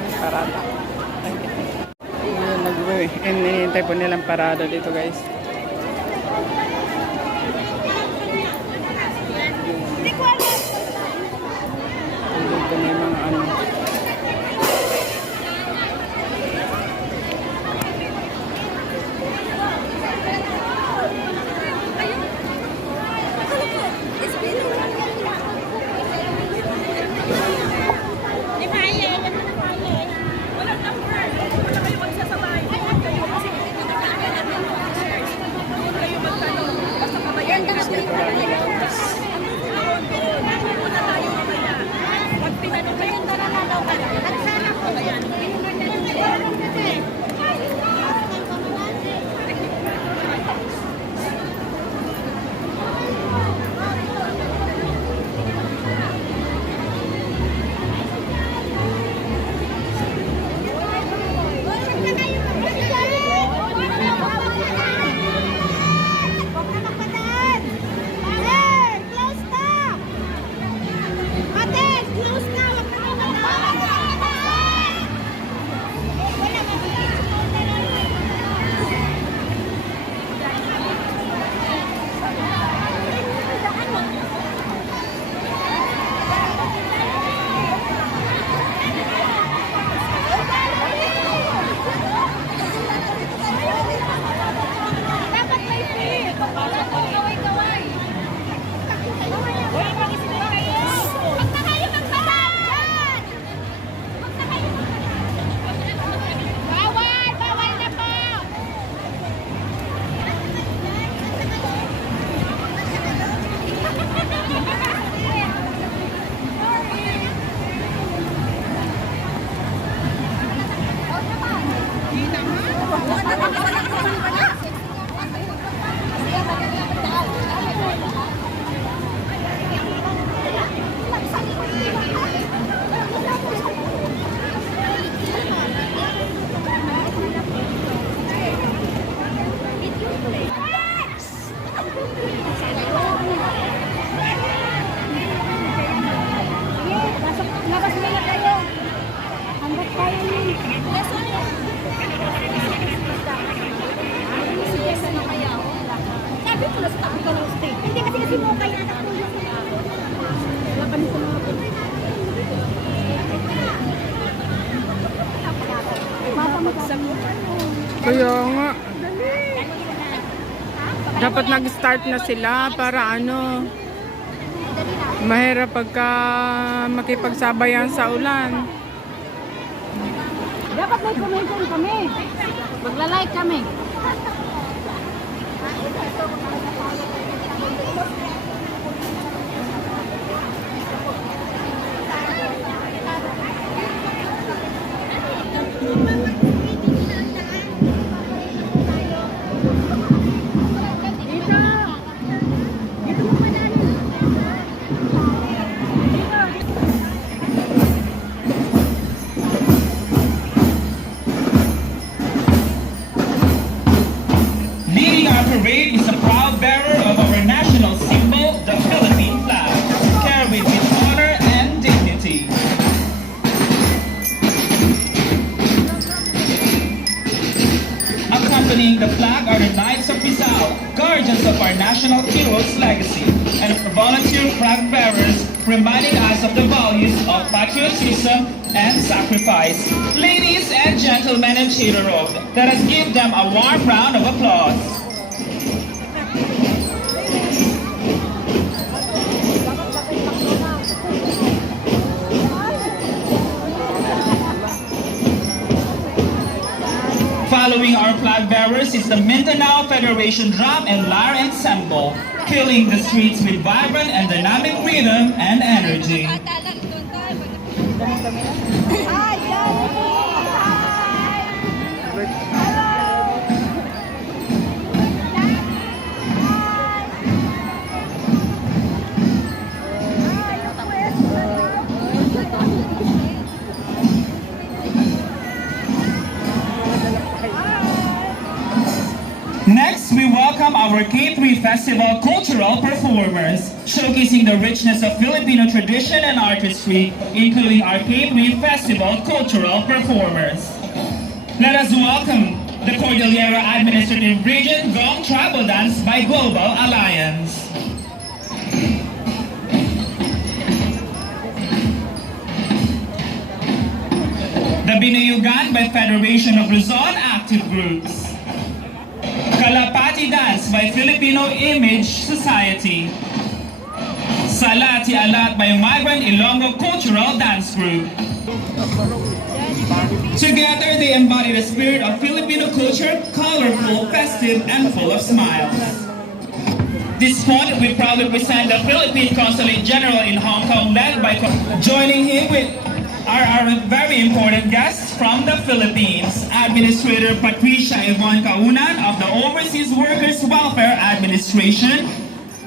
ng parada. Hinihintay po nilang parada dito guys. Dito may mga ano. Kaya nga. Dapat nag-start na sila para ano, mahirap pagka makipagsabayan sa ulan. Dapat may comment kami. Magla-like kami. Parade is the proud bearer of our national symbol, the Philippine flag, carried with honor and dignity. Accompanying the flag are the Knights of Rizal, guardians of our national heroes' legacy, and volunteer flag bearers reminding us of the values of patriotism and sacrifice. Ladies and gentlemen in Chitterog, let us give them a warm round of applause. Following our flag bearers is the Mindanao Federation Drum and Lyre Ensemble, filling the streets with vibrant and dynamic rhythm and energy. Next, we welcome our K3 Festival cultural performers, showcasing the richness of Filipino tradition and artistry, including our K3 Festival cultural performers. Let us welcome the Cordillera Administrative Region Gong Tribal Dance by Global Alliance. The Binayugan by Federation of Luzon Active Groups. Kalapati Dance by Filipino Image Society. Salati Alat by Migrant Ilonggo Cultural Dance Group. Together, they embody the spirit of Filipino culture, colorful, festive, and full of smiles. This point, we proudly present the Philippine Consulate General in Hong Kong, led by joining him with our very important guests from the Philippines, Administrator Patricia Yvonne Kaunan of the Overseas Workers Welfare Administration,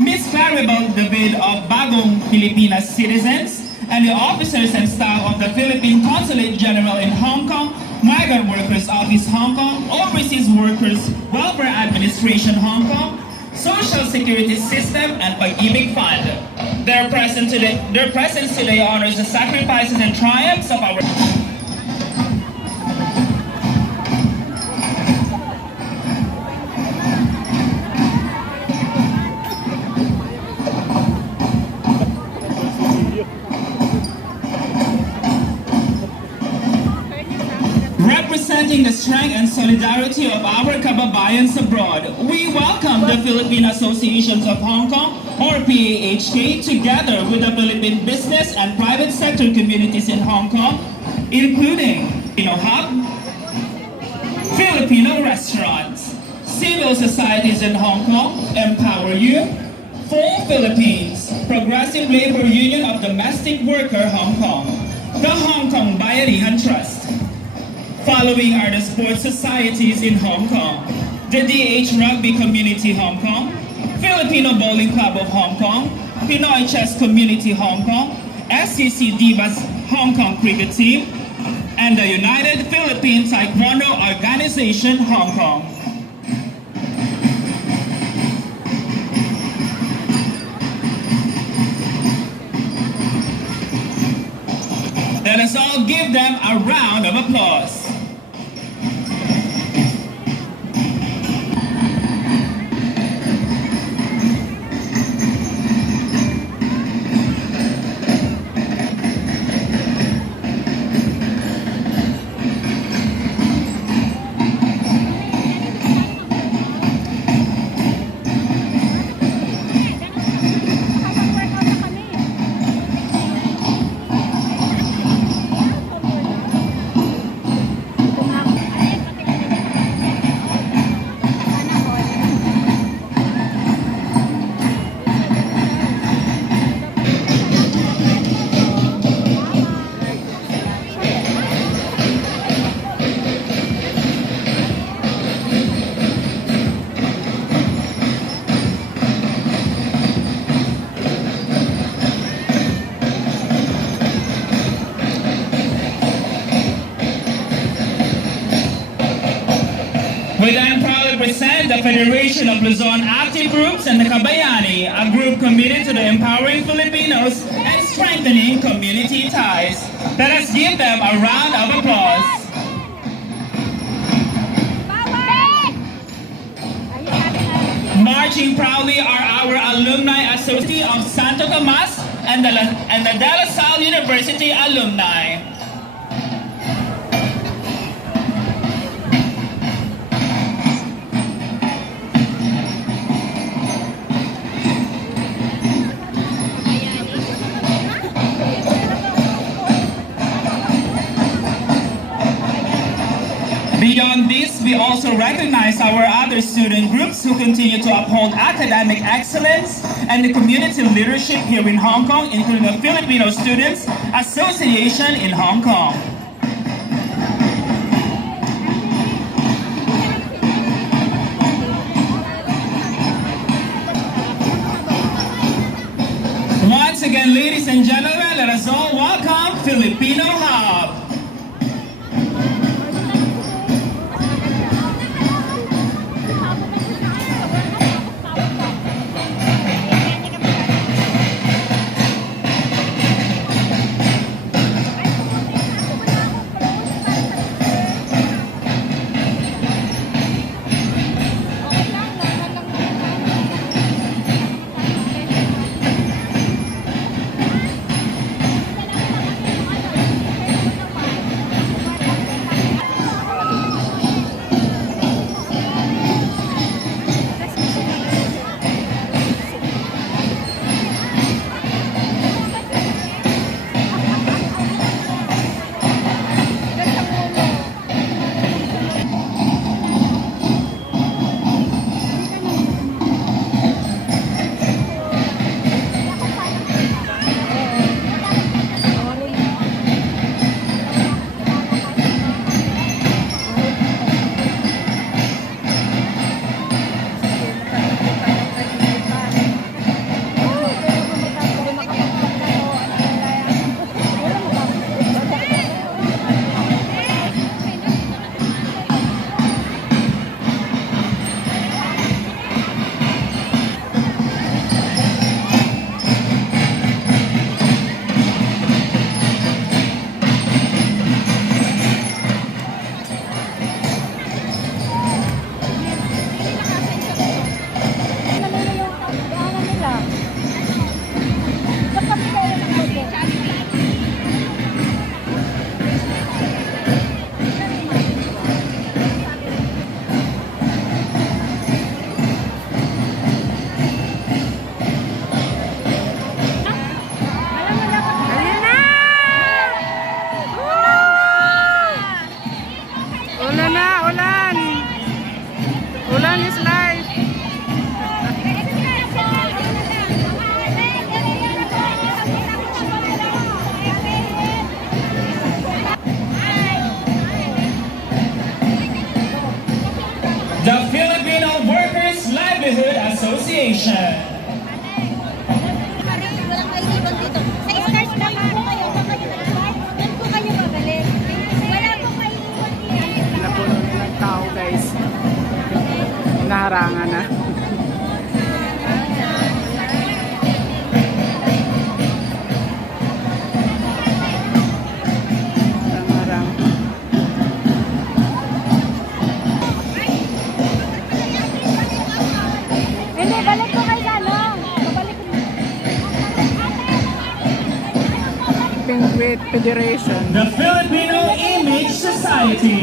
Ms. Claribel David of Bagong Pilipinas Citizens, and the officers and staff of the Philippine Consulate General in Hong Kong, Migrant Workers Office Hong Kong, Overseas Workers Welfare Administration Hong Kong, Social Security System, and Pag-ibig Fund. Their presence today honors the sacrifices and triumphs of our... Representing the strength and solidarity of our kababayans abroad, we welcome the Philippine Associations of Hong Kong, or PAHK, together with the Philippine business and private sector communities in Hong Kong, including Filipino Hub, Filipino restaurants, civil societies in Hong Kong, Empower You, Full Philippines, Progressive Labor Union of Domestic Worker Hong Kong, the Hong Kong Bayanihan Trust. Following are the sports societies in Hong Kong, the DH Rugby Community Hong Kong, Filipino Bowling Club of Hong Kong, Pinoy Chess Community Hong Kong, SCC Divas Hong Kong Cricket Team, and the United Philippine Taekwondo Organization Hong Kong. Let us all give them a round of applause. We then proudly present the Federation of Luzon Active Groups and the Kabayani, a group committed to the empowering Filipinos and strengthening community ties. Let us give them a round of applause. Marching proudly are our Alumni Association of Santo Tomas and the De La Salle University alumni. Beyond this, we also recognize our other student groups who continue to uphold academic excellence and the community leadership here in Hong Kong, including the Filipino Students Association in Hong Kong. Once again, ladies and gentlemen, let us all welcome Filipino Hub. Association. Walang maiiwan dito. Sa start na po kayo, yan po kayo babalik. Wala po maiiwan dito. Napuno ng tao guys. Naharangan na. Naharang. Hindi, balik po kayo sa ano. Babalik ko. Penguin Federation. The Filipino Image Society.